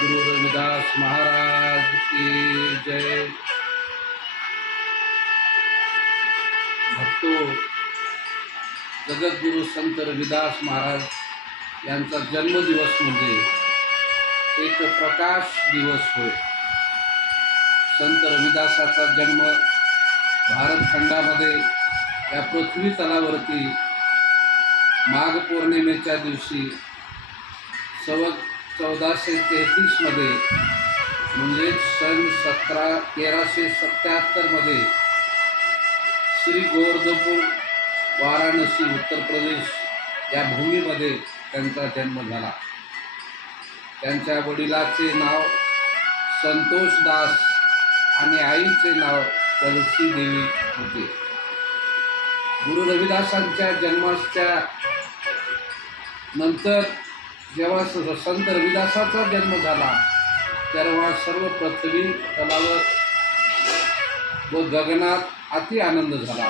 गुरु रविदास महाराज की जय। भक्तो, जगद्गुरु संत रविदास महाराज यांचा जन्मदिवस म्हणजे एक प्रकाश दिवस होय। संत रविदासाचा जन्म भारत खंडामध्ये या पृथ्वी तलावरती माघ पौर्णिमेच्या दिवशी 1433 मध्ये म्हणजे सन 1377 मध्ये श्री गोवर्धनपूर वाराणसी उत्तर प्रदेश या भूमीमध्ये त्यांचा जन्म झाला। त्यांच्या वडिलाचे नाव संतोष दास आणि आईचे नाव तुलसी देवी होते। गुरु रविदासांच्या जन्माच्या नंतर जेव्हा संत रविदासाचा जन्म झाला तेव्हा सर्व पृथ्वी तलावर व गगनात अति आनंद झाला।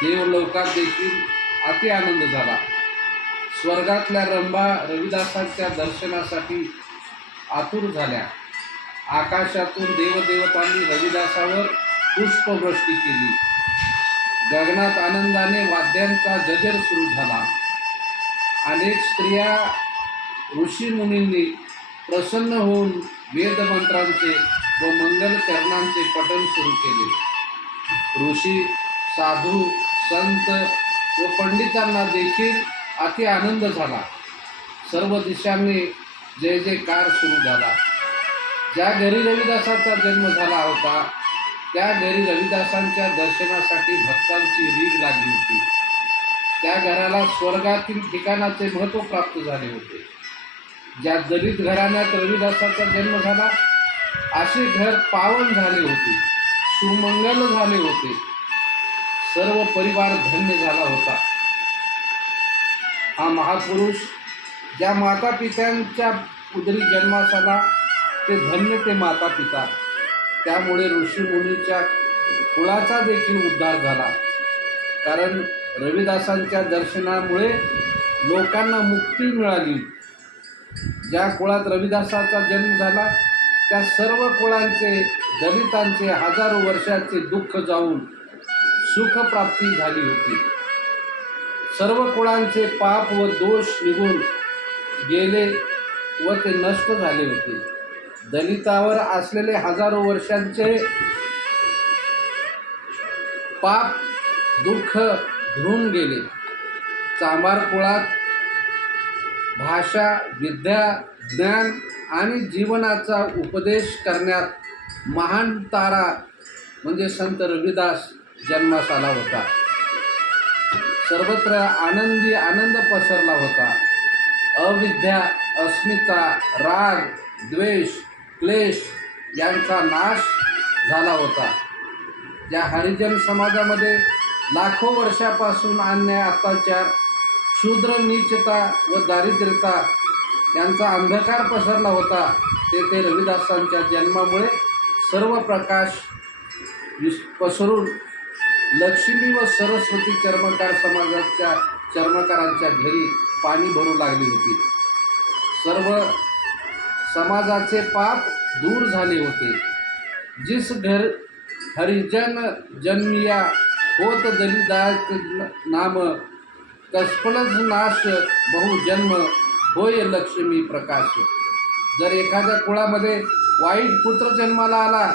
देवलोकात देखील अति आनंद झाला। स्वर्गातल्या रंभा रविदासांच्या दर्शनासाठी आतुर झाल्या। आकाशातून देवदेवतांनी रविदासावर पुष्पवृष्टी केली। गगनात आनंदाने वाद्यांचा गजर सुरू झाला। अनेक स्त्रिया ऋषीमुनींनी प्रसन्न होऊन वेदमंत्रांचे व मंगलचरणांचे पठण सुरू केले। ऋषी, साधू, संत व पंडितांना देखील अति आनंद झाला। सर्व दिशांनी जय जयकार सुरू झाला। ज्या घरी रविदासाचा जन्म झाला होता त्या घरी रविदासांच्या दर्शनासाठी भक्तांची रीघ लागली होती। त्या घराला स्वर्गातील ठिकाणाचे महत्त्व प्राप्त झाले होते। ज्या दलित घराण्यात रविदासाचा जन्म झाला असे घर पावन झाले होते, सुमंगल झाले होते। सर्व परिवार धन्य झाला होता। हा महापुरुष ज्या माता पित्यांच्या उदरी जन्मास आला ते धन्य ते माता पिता। त्यामुळे ऋषीमुनीच्या कुळाचा देखील उद्धार झाला। कारण रविदासांच्या दर्शनामुळे लोकांना मुक्ती मिळाली। ज्या कुळात रविदासाचा जन्म झाला त्या सर्व कुळांचे दलितांचे हजारो वर्षाचे दुःख जाऊन सुखप्राप्ती झाली होती। सर्व कुळांचे पाप व दोष निघून गेले व ते नष्ट झाले होते। दलितावर असलेले हजारो वर्षांचे पाप दुःख धुवून गेले। चांभार कुळात भाषा, विद्या, ज्ञान आणि जीवनाचा उपदेश करण्यात महान तारा म्हणजे संत रविदास जन्मास आला होता। सर्वत्र आनंदी आनंद पसरला होता। अविद्या, अस्मिता, राग, द्वेष, क्लेश यांचा नाश झाला होता। ज्या हरिजन समाजामध्ये लाखो वर्षापासून अन्याय, अत्याचार, शूद्र नीचता व दारिद्र्यता यांचा अंधकार पसरला होता तेथे रविदासांच्या जन्मामुळे सर्व प्रकाश पसरून लक्ष्मी व सरस्वती चर्मकार समाजाच्या चर्मकारांच्या घरी पाणी भरू लागली होती। सर्व समाजाचे पाप दूर झाले होते। जिस घर हरिजन जन्मिया होत दलिदास नाम, कसपलज नाश बहुजन्म होय लक्ष्मी प्रकाश। जर एखाद्या कुळामध्ये वाईट पुत्र जन्माला आला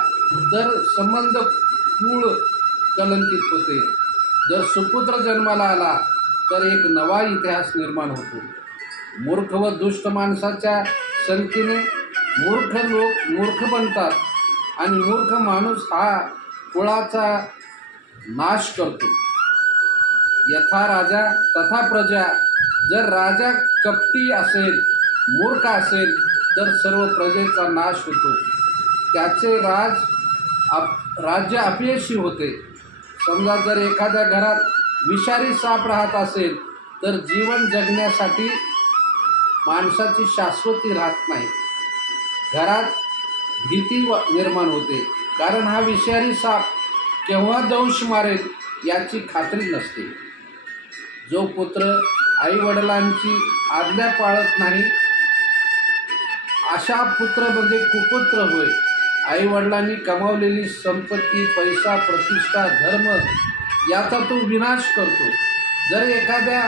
तर संबंध कुळ कलंकित होते। जर सुपुत्र जन्माला आला तर एक नवा इतिहास निर्माण होतो। मूर्ख व दुष्ट माणसाच्या संगतीने मूर्ख लोक मूर्ख बनतात आणि मूर्ख माणूस हा कुळाचा नाश करतो। यथा राजा तथा प्रजा। जर राजा कपटी असेल, मूर्ख असेल तर सर्व प्रजेचा नाश होतो। त्याचे राज्य अपयशी होते। समजा जर एखाद्या घरात विषारी साप राहत असेल तर जीवन जगण्यासाठी माणसाची शाश्वती राहत नाही। घरात भीती निर्माण होते, कारण हा विषारी साप केव्हा दंश मारेल याची खात्री नसते। जो पुत्र आई वडिलांची आज्ञा पाळत नाही अशा पुत्र म्हणजे कुपुत्र होय. आईवडिलांनी कमावलेली संपत्ती, पैसा, प्रतिष्ठा, धर्म याचा तो विनाश करतो. जर एखाद्या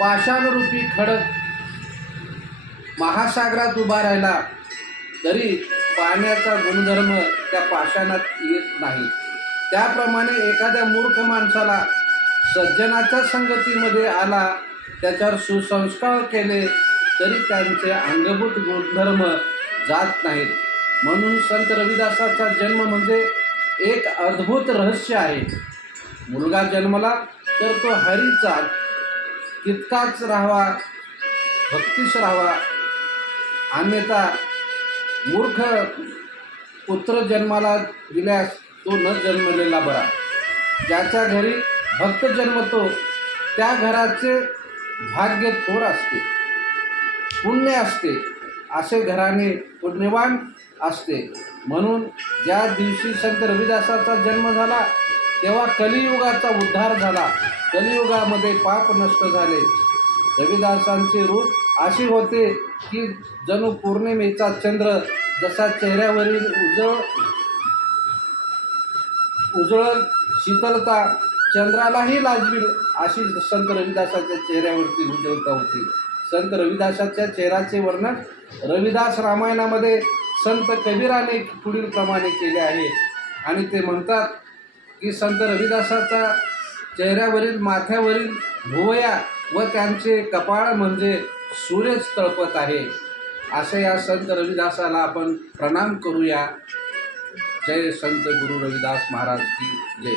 पाषाणरूपी खडक महासागरात उभा राहिला तरी पाण्याचा गुणधर्म त्या पाषाणात येत नाही. त्याप्रमाणे एखाद्या मूर्ख माणसाला सज्जनाच्या संगतीमध्ये आला, त्याच्यावर सुसंस्कार केले तरी त्यांचे अंगभूत गुणधर्म जात नाहीत. म्हणून संत रविदासाचा जन्म म्हणजे एक अद्भुत रहस्य आहे. मुलगा जन्मला तर तो हरीचा तितकाच राहावा, भक्तीश राहावा, अन्यथा मूर्ख पुत्र जन्माला दिल्यास तो न जन्मलेला बरा. ज्याच्या घरी भक्त जन्मतो त्या घराचे भाग्य थोर असते, पुण्य असते. असे घराणे पुण्यवान असते. म्हणून ज्या दिवशी संत रविदासाचा जन्म झाला तेव्हा कलियुगाचा उद्धार झाला. कलियुगामध्ये पाप नष्ट झाले. रविदासांचे रूप असे होते की जणू पौर्णिमेचा चंद्र जसा चेहऱ्यावरील उजळ शीतलता चंद्रालाही लाजवी, अशी संत रविदासाच्या चेहऱ्यावरती उज्ज्वलता होती. संत रविदासाच्या चेहऱ्याचे वर्णन रविदास रामायणामध्ये संत कबीराने पुढील प्रमाणे केले आहे. आणि ते म्हणतात की संत रविदासाच्या चेहऱ्यावरील माथ्यावरील भुवया व त्यांचे कपाळ म्हणजे सूर्यच तळपत आहे. असे या संत रविदासाला आपण प्रणाम करूया. जय संत गुरु रविदास महाराज की जय.